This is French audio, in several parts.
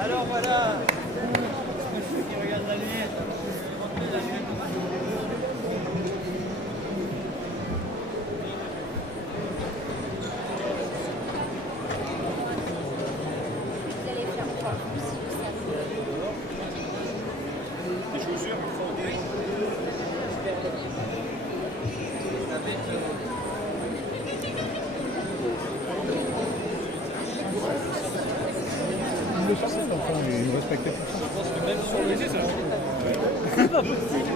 Alors voilà, monsieur qui regarde la lunette. Des chaussures. Il le faisait, l'enfant, il me respectait pour ça. Je pense que même sur le ça. C'est pas possible.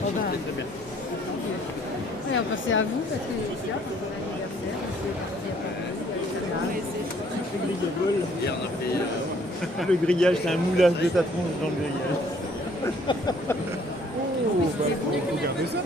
Oh ben, oui, on pensait à vous parce que c'est là, pour l'anniversaire. Hier, on a fait. Le grillage, c'est un moulage de ta tronche dans le grillage. Oh, bah, faut garder ça.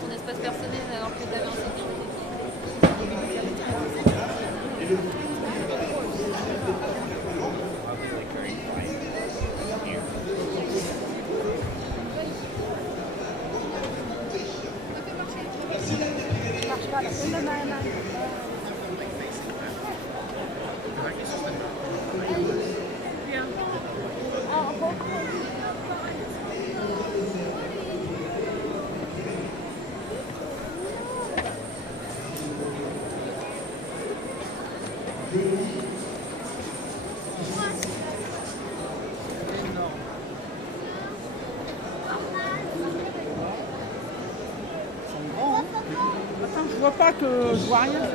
Ton espace personnel alors que t'avais un séjour. Attends, je vois pas que je vois rien.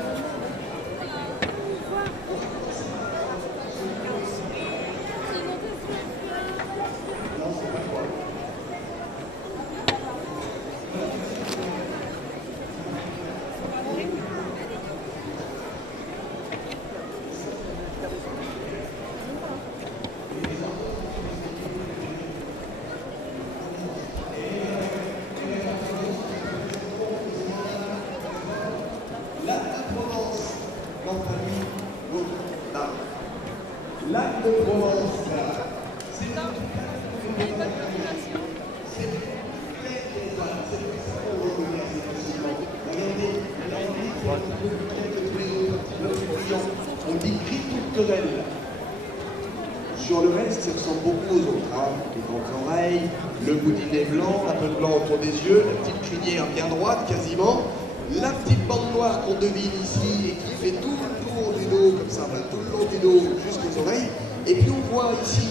Lac de Provence, c'est on dit gris culturel. Sur le reste, ça ressemble beaucoup aux autres. Hein. Les grandes oreilles, le boudinet blanc, un peu de blanc autour des yeux, la petite crinière bien droite quasiment, la petite bande noire qu'on devine ici et qui fait tout le tour du dos, comme ça, tout le long du dos jusqu'aux oreilles. Et puis on voit ici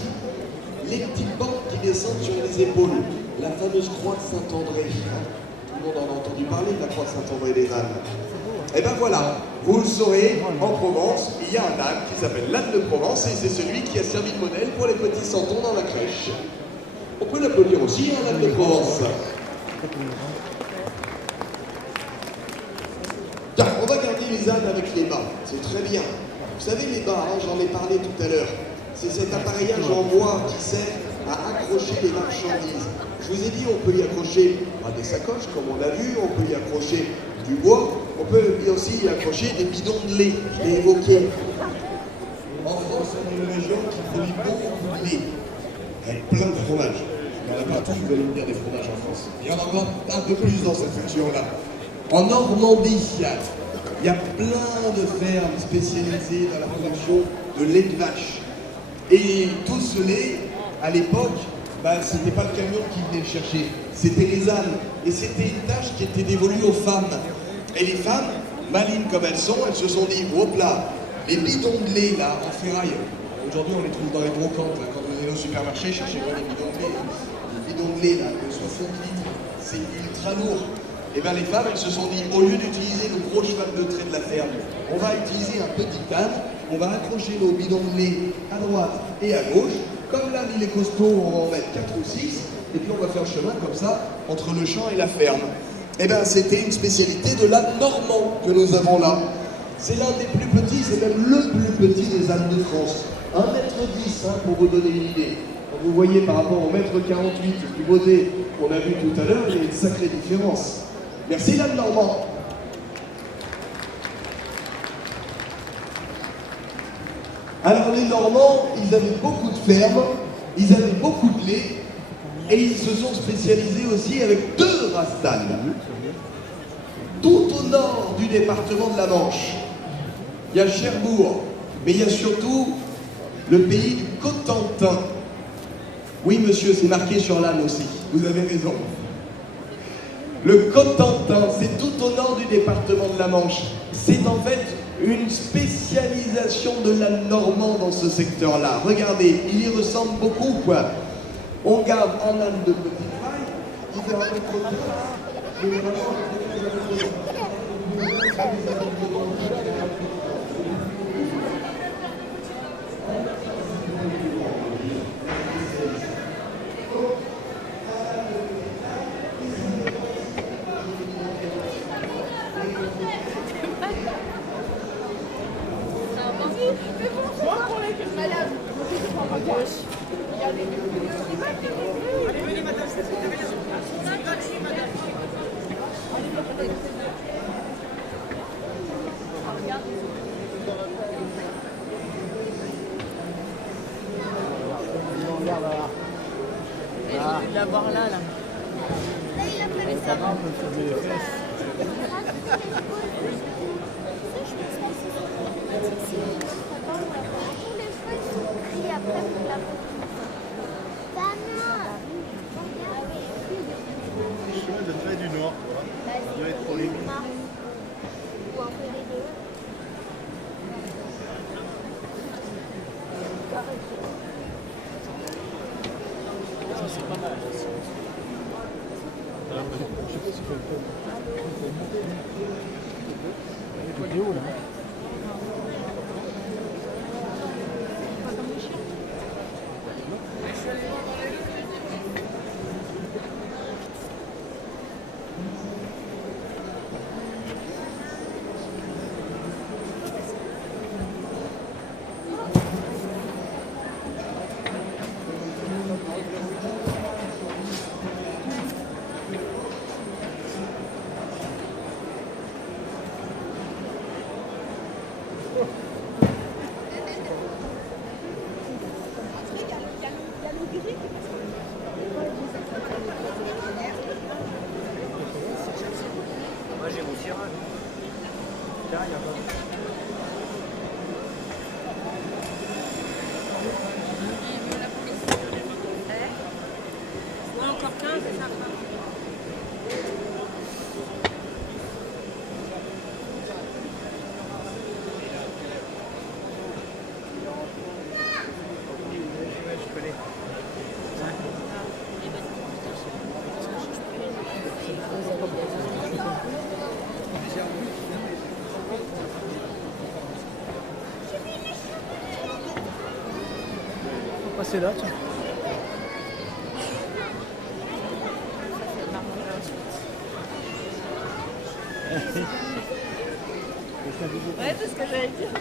les petites bandes qui descendent sur les épaules, la fameuse croix de Saint-André. Hein. Tout le monde en a entendu parler de la croix de Saint-André des ânes. Et ben voilà, vous le saurez, en Provence, il y a un âne qui s'appelle l'âne de Provence et c'est celui qui a servi de modèle pour les petits santons dans la crèche. On peut l'applaudir aussi, hein, l'âne de Provence. Tiens, on va garder les ânes avec les bas, c'est très bien. Vous savez les bas, hein, j'en ai parlé tout à l'heure. C'est cet appareillage en bois qui sert à accrocher les marchandises. Je vous ai dit, on peut y accrocher des sacoches, comme on l'a vu, on peut y accrocher du bois, on peut aussi y accrocher des bidons de lait, je l'ai évoqué. En France, on est une région qui produit beaucoup de lait, avec plein de fromages. Il y en a partout, vous allez me dire, des fromages en France. Il y en a encore un peu plus dans cette région-là. En Normandie, il y a plein de fermes spécialisées dans la production de lait de vache. Et tout ce lait, à l'époque, c'était pas le camion qui venait le chercher, c'était les ânes. Et c'était une tâche qui était dévolue aux femmes. Et les femmes, malines comme elles sont, elles se sont dit, hop là, les bidons de lait là, en ferraille, aujourd'hui on les trouve dans les brocantes, là, quand vous allez au supermarché, cherchez pas les bidons de lait. Les bidons de lait là, de 60 litres, c'est ultra lourd. Et bien les femmes, elles se sont dit, au lieu d'utiliser le gros cheval de trait de la ferme, on va utiliser un petit âne, on va accrocher nos bidons de lait à droite et à gauche. Comme l'âne il est costaud, on va en mettre 4 ou 6, et puis on va faire le chemin comme ça, entre le champ et la ferme. Et bien c'était une spécialité de l'âne normand que nous avons là. C'est l'un des plus petits, c'est même le plus petit des ânes de France. 1,10 m, pour vous donner une idée. Quand vous voyez par rapport au 1,48 m du beauté qu'on a vu tout à l'heure, il y a une sacrée différence. Merci l'âne normand. Alors les Normands, ils avaient beaucoup de fermes, ils avaient beaucoup de lait, et ils se sont spécialisés aussi avec 2 races d'ânes. Tout au nord du département de la Manche, il y a Cherbourg, mais il y a surtout le pays du Cotentin. Oui monsieur, c'est marqué sur l'âne aussi, vous avez raison. Le Cotentin, c'est tout au nord du département de la Manche. C'est en fait une spécialisation de l'âne normand dans ce secteur-là. Regardez, il y ressemble beaucoup, quoi. On garde un âne de petite taille, il fait un peu trop de taille, mais vraiment, de l'avoir là. Mais ça va. Cheval de trait du Nord, quoi. Il doit être pour les je sais pas si c'est le vidéo là. Moi j'ai mon tirage. Tiens, il y a pas. Encore 15, c'est ça. Je connais. On va passer là, tiens. Ouais, c'est ce que j'allais dire.